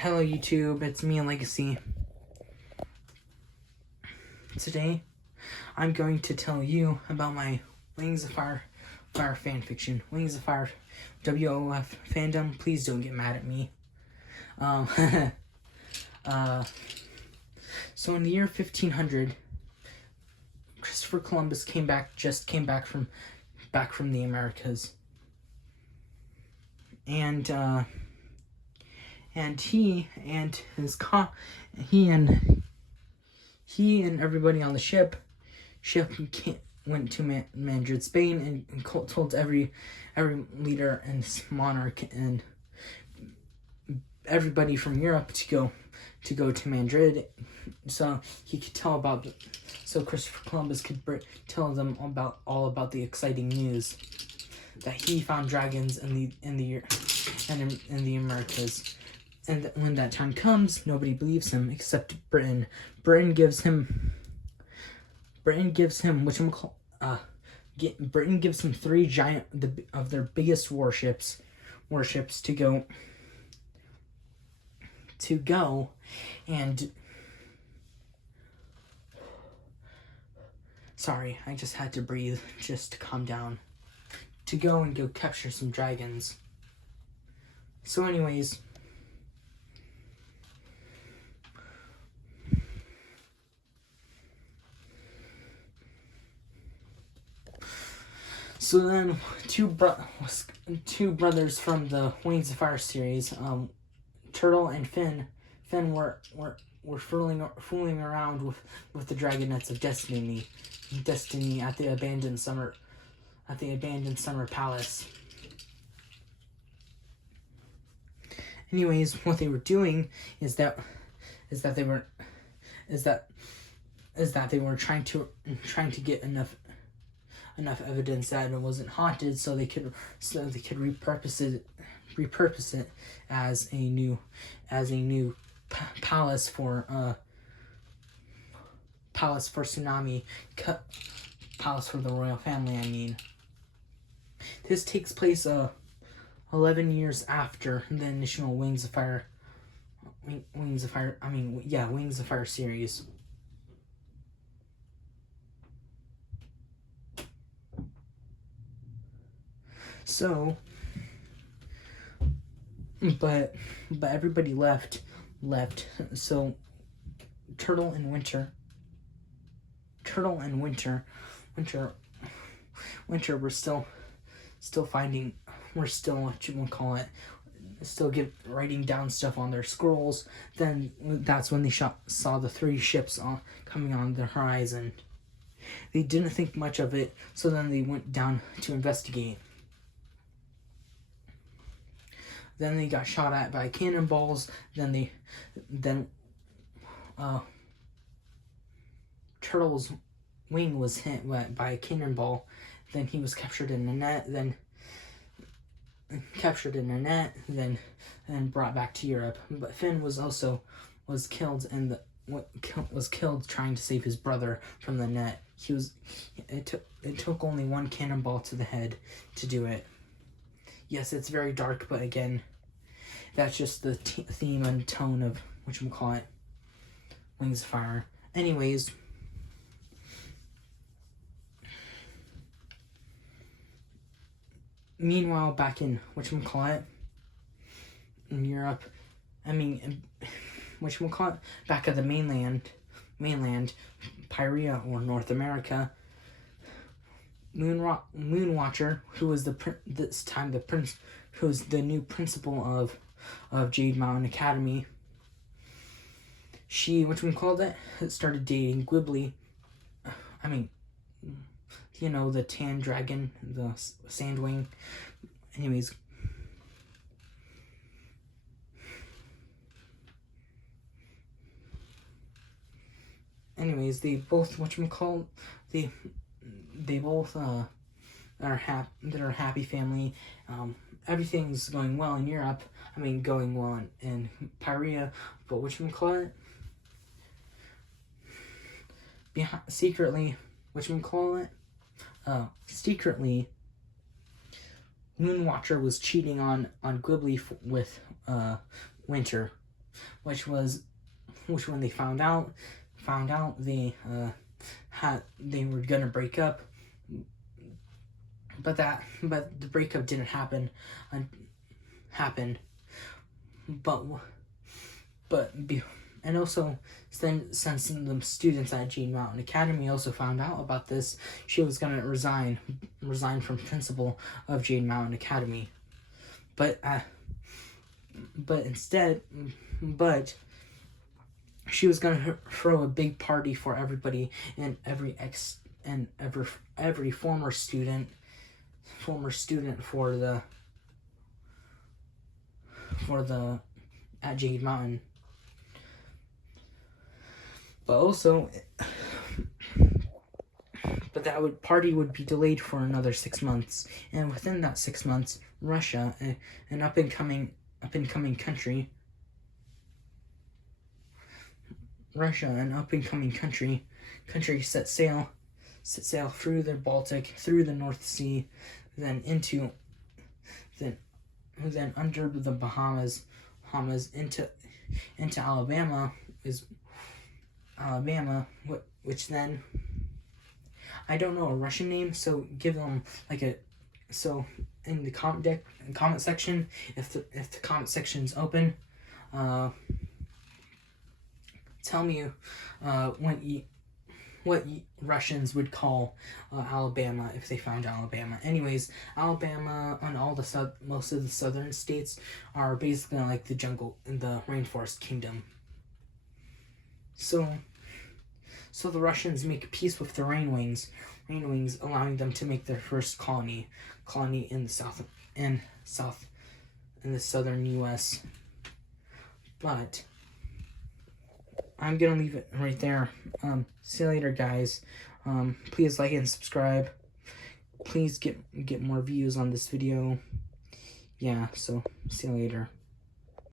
Hello YouTube, it's me, Legacy. Today, I'm going to tell you about my Wings of Fire fanfiction. Wings of Fire WOF fandom, please don't get mad at me. So in the year 1500, Christopher Columbus came back from the Americas. And he and everybody on the ship went to Madrid, Spain, and told every leader and monarch and everybody from Europe to go to Madrid, so he could so Christopher Columbus could tell them all about the exciting news that he found dragons in the Americas. And when that time comes, nobody believes him except Britain. Britain gives him Britain gives him 3 giant of their biggest warships to go and sorry, I just had to breathe just to calm down. To go capture some dragons. So anyways, so then two brothers from the Wings of Fire series, Turtle and Finn were fooling around with the Dragonets of Destiny at the abandoned summer palace. Anyways, what they were doing is that they were trying to get enough evidence that it wasn't haunted, so they could repurpose it as a new palace for tsunami, palace for the royal family. I mean, this takes place 11 years after the initial Wings of Fire series. So, but everybody left. So Turtle and Winter were still finding. We're still writing down stuff on their scrolls. Then that's when they saw the 3 ships coming on the horizon. They didn't think much of it, so then they went down to investigate. Then they got shot at by cannonballs. Then Turtle's wing was hit by a cannonball. Then he was captured in a net. Then brought back to Europe. But Finn was killed trying to save his brother from the net. It took only 1 cannonball to the head to do it. Yes, it's very dark, but again, that's just the theme and tone of Wings of Fire. Anyways, meanwhile, back in in Europe, back at the mainland, Pyrea or North America, Moonwatcher, who was who's the new principal of Jade Mountain Academy. She started dating Ghibli. The tan dragon, the Sandwing. Anyways, they both they're a happy family. Everything's going well in Europe. Going well in Pyrea, but secretly, Moonwatcher was cheating on Ghibli with Winter. which when they found out they were gonna break up, but the breakup didn't happen, and also since the students at Jade Mountain Academy also found out about this, she was gonna resign from principal of Jade Mountain Academy, but she was gonna throw a big party for everybody and every former student for the at Jade Mountain. But that party would be delayed for another 6 months, and within that 6 months, Russia, an up and coming country, set sail through the Baltic, through the North Sea, then under the Bahamas into Alabama, which then, I don't know a Russian name, so give them so in the comment section, if the comment section's open, tell me what Russians would call Alabama if they found Alabama. Anyways, Alabama and most of the southern states are basically like the jungle in the rainforest kingdom. So the Russians make peace with the Rainwings, allowing them to make their first colony in the southern U.S. But I'm gonna leave it right there. See you later, guys. Please like and subscribe. Please get more views on this video. Yeah, so see you later.